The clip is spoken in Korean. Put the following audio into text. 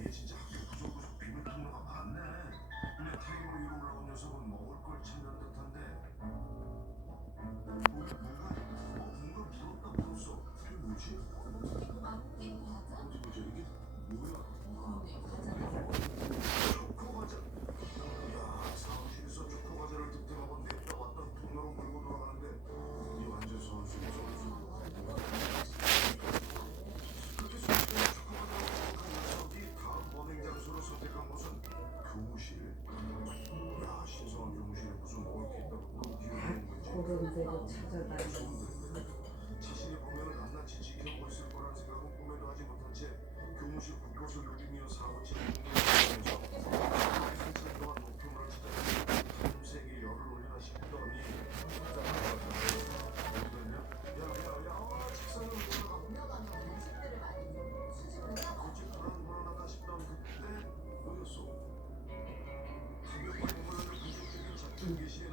얘 진짜 학교 구석구석 비밀 통로가 많네. 근데 테이블 위로 올라온 녀석은 먹을 걸 찾는 듯한데. 뭔가 물었다 물었어. 이게 뭐지? 이거 과자? 어디 보자. 이게 뭐야? 과자. 초코 과자. 야, 사무실에서 초코 과자를 득템하고 냅다 왔다 통로로 몰고 돌아가는데 이 완전 선수. 그렇게 선수된 초코 과자를 먹은 녀석이 다음 범행 장소로 선택한 곳은 교무실. 야, 신성한 교무실에 무슨 먹을 게 있다고 그런 기운이 건지. 그런 데로 찾아다니는 자신이 보면은 낱낱이 지켜보고 있을 거라는 생각은 꿈에도 하지 못한 채 교무실 곳곳을 누비며 사고치는 행동을 하면서 한참 동안 목표물을 찾아내며 탐색에 열을 올리나 싶더니 야야야 책상을 올라가 운영하는 음식들을 많이 수집을 해놨다. 굳이 불안불안하다 싶던 그때 뭐였어? 가볍게 물러는 본격적인 작전 개시에